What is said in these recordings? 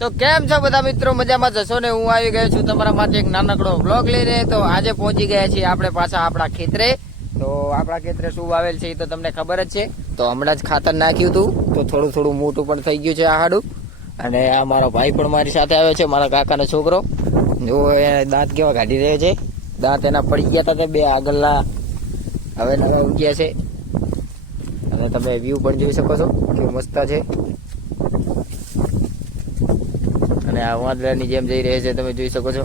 તો કેમ છો બધા મિત્રો? મજામાં જશો ને? હું આવી ગયો છું તમારા માટે એક નાનકડો બ્લોગ લઈને. તો આજે પહોંચી ગયા છીએ આપણે પાછા આપણા ખેતરે. તો આપણા ખેતરે શું વાવેલ છે એ તો તમને ખબર જ છે. તો હમણાં જ ખાતર નાખ્યું હતું. તો થોડું થોડું મોટું પણ થઈ ગયું છે આ હાડું અને આ મારો ભાઈ પણ મારી સાથે આવ્યો છે, મારા કાકાનો છોકરો. જો એ દાંત કેવા કાઢી રહ્યો છે. દાંત એના પડી ગયા હતા તે બે આગળના. હવે નવા ઉગ્યા છે. અને તમે વ્યૂ પણ જોઈ શકો છો. કેવું મસ્ત છે. અને આ વાંદરાની જેમ જઈ રહે છે, તમે જોઈ શકો છો.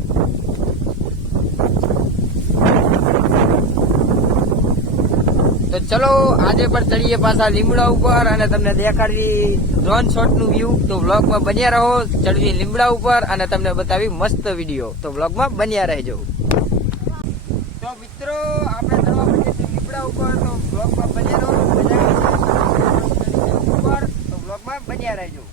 તો ચલો, આજે પણ ચડીએ પાછા લીમડા ઉપર અને તમને દેખાડી ડ્રોન શોટનું વ્યૂ તો વ્લોગમાં બન્યા રહો ચડવી લીમડા ઉપર અને તમને બતાવી મસ્ત વીડિયો તો વ્લોગમાં બન્યા રહેજો. તો મિત્રો, આપણે ચડવા માટે લીમડા ઉપર. તો વ્લોગમાં બન્યા રહો ઉપર તો વ્લોગમાં બન્યા રહેજો.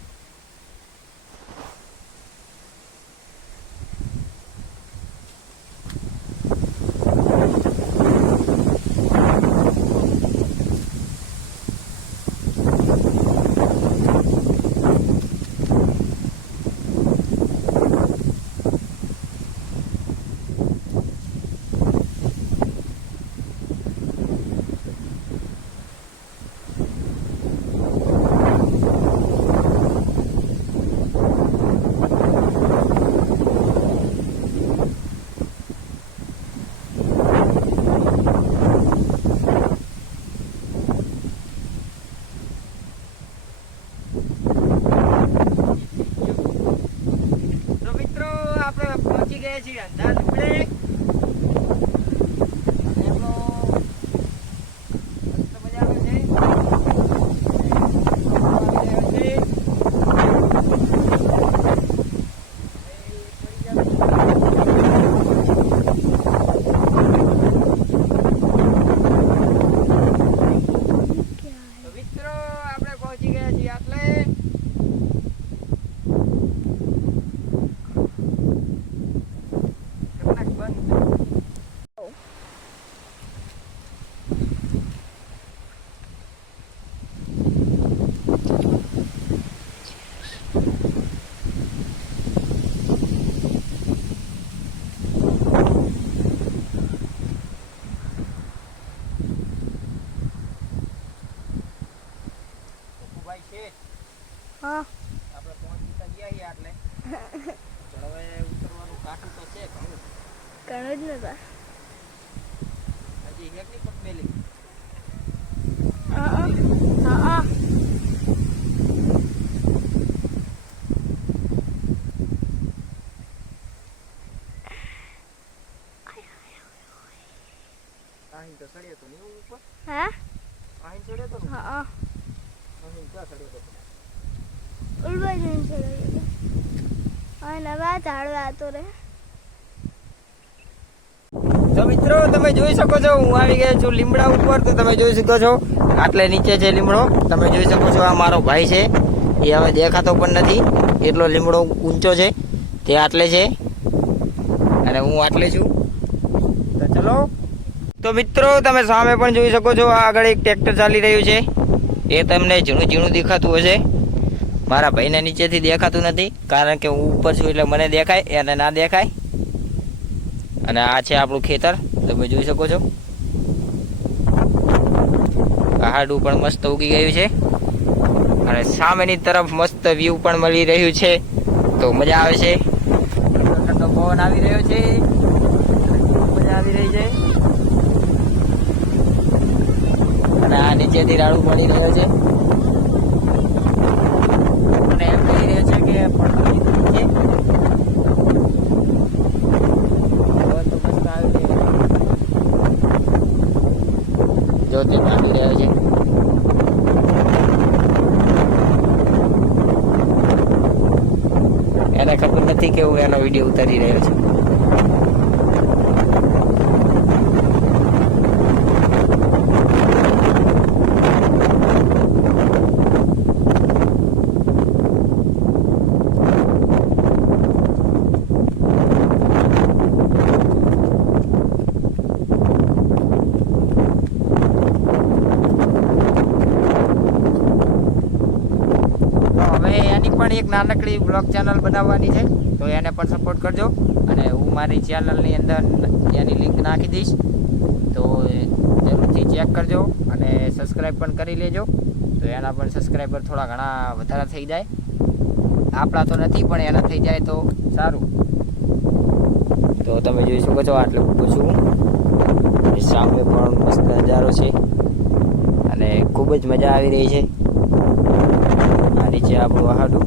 તો મિત્રો, તમે જોઈ શકો છો, હું આવી ગયો છું લીમડા ઉપર. તો તમે જોઈ શકો છો, આટલે નીચે છે લીમડો. તમે જોઈ શકો છો, આ મારો ભાઈ છે. એ હવે દેખાતો પણ નથી. એટલો લીમડો ઊંચો છે. તે આટલે છે. અને હું આટલે છું. તો ચલો. તો મિત્રો, તમે સામે પણ જોઈ શકો છો આગળ એક ટ્રેક્ટર ચાલી રહ્યું છે. એ તમને ઝીણું ઝીણું દેખાતું હશે. મારા ભાઈને નીચેથી દેખાતું નથી, કારણ કે હું ઉપર છું એટલે મને દેખાય, એને ના દેખાય. અને આ છે આપણું ખેતર, તમે જોઈ શકો છો. પહાડું પણ મસ્ત ઉગી ગયું છે. અને સામેની તરફ મસ્ત વ્યૂ પણ મળી રહ્યું છે. તો મજા આવે છે. પવન આવી રહ્યો છે. મજા આવી રહી છે. અને આ નીચેથી રાડું મળી રહ્યો છે અને એમ કહી રહ્યો છે કે પડતું લીધું છે પવન તો મસ્ત આવી રહ્યો છે જો તે નાખી રહ્યો છે એને નથી એનો વીડિયો ઉતારી રહ્યો છું? પણ એક નાનકડી બ્લોગ ચેનલ બનાવવાની છે, તો એને પણ સપોર્ટ કરજો. અને હું મારી ચેનલની અંદર એની લિંક નાખી દઈશ. તો જરૂરથી ચેક કરજો અને સબસ્ક્રાઈબ પણ કરી લેજો. તો એના પણ સબસ્ક્રાઈબર થોડા ઘણા વધારે થઈ જાય. આપણા તો નથી, પણ એના થઈ જાય તો સારું. તો તમે જોઈ શકો છો, આટલું પૂછું સામે પણ મસ્ત નજારો છે. અને ખૂબ જ મજા આવી રહી છે. નીચે આપણું વહાડું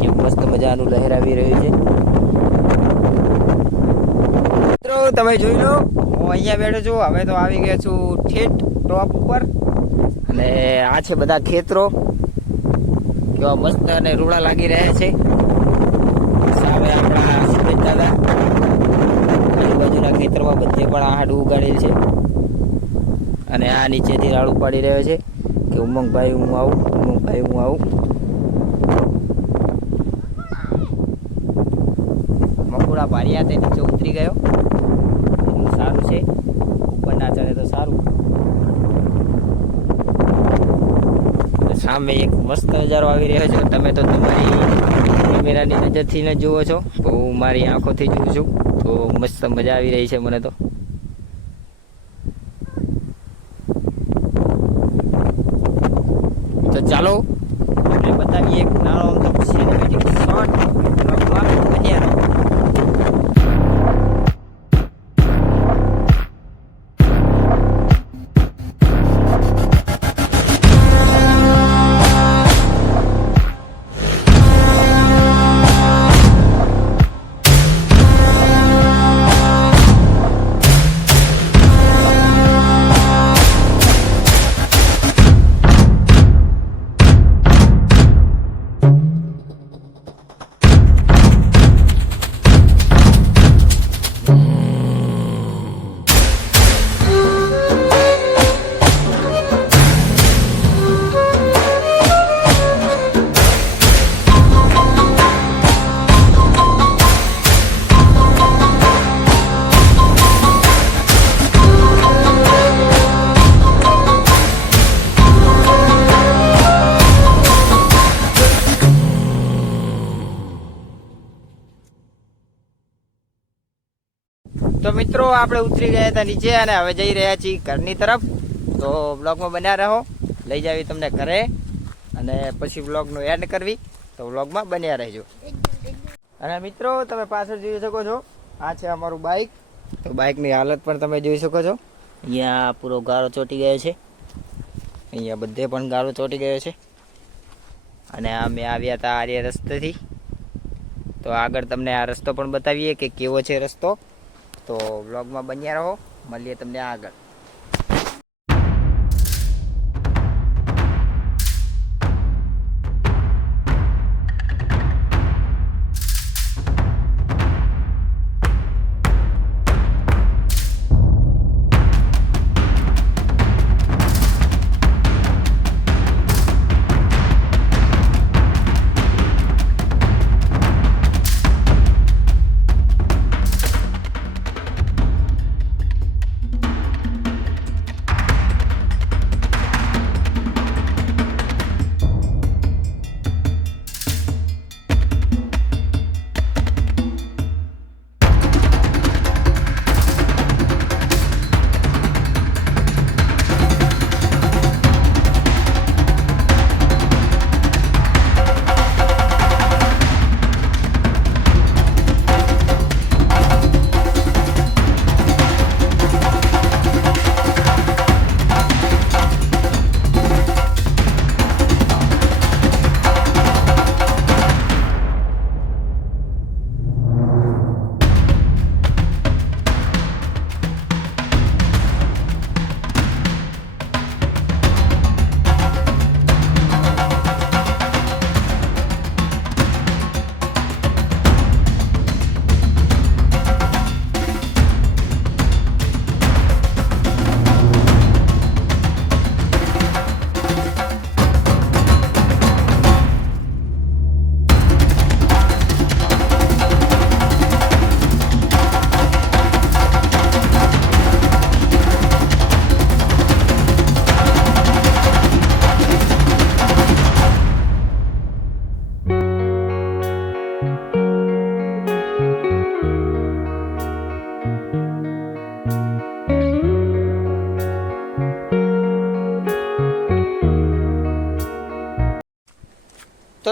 જે મસ્ત મજાનું લહેરાવી રહ્યું છે. મિત્રો, તમે જોઈ લો, હું અહીંયા બેઠો છું. હવે તો આવી ગયો છું ઠેઠ ટોપ ઉપર. અને આ છે બધા ખેતરો. કેવા મસ્ત અને રૂડા લાગી રહ્યા છે. સામે આપણા સુરેશ દાદા. આજુબાજુના ખેતરમાં બધે પણ આ હાડું ઉગાડેલ છે. અને આ નીચેથી રાડું પાડી રહ્યો છે કે ઉમંગભાઈ, હું આવું. ઉમંગભાઈ હું આવું મકુડા ભારિયા તે નીચે ઉતરી ગયો. સારું છે. ઉપર ના ચડે તો સારું. સામે એક મસ્ત નજારો આવી રહ્યો છે. તમે તો તમારી કેમેરાની નજરથી ન જુઓ છો. તો હું મારી આંખોથી જોઉં છું. તો મસ્ત મજા આવી રહી છે મને તો ચાલો બતાવીએ એક નાનો અમથો સિનેમેટિક શોટ તો મિત્રો, આપણે ઉતરી ગયા હતા નીચે અને હવે જઈ રહ્યા છીએ ઘરની તરફ. તો બ્લોગમાં બન્યા રહો. લઈ જાવી તમને ઘરે. અને પછી બ્લોગનું એડ કરવી. તો બ્લોગમાં બન્યા રહેજો. અને મિત્રો, તમે પાછળ જોઈ શકો છો, આ છે અમારું બાઇક તો બાઇકની હાલત પણ તમે જોઈ શકો છો. અહીંયા પૂરો ગારો ચોટી ગયો છે. અહીંયા બધે પણ ગારો ચોટી ગયો છે. અને અમે આવ્યા હતા આર્ય રસ્તેથી. તો આગળ તમને આ રસ્તો પણ બતાવીએ કે કેવો છે રસ્તો. તો વ્લોગમાં બન્યા રહો. મળીએ તમને આગળ.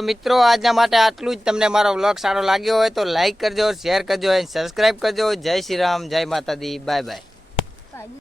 તો મિત્રો, આજના માટે આટલું જ. તમને મારો વ્લોગ સારો લાગ્યો હોય તો લાઈક કરજો શેર કરજો અને સબસ્ક્રાઈબ કરજો. જય શ્રી રામ, જય માતાજી. Bye bye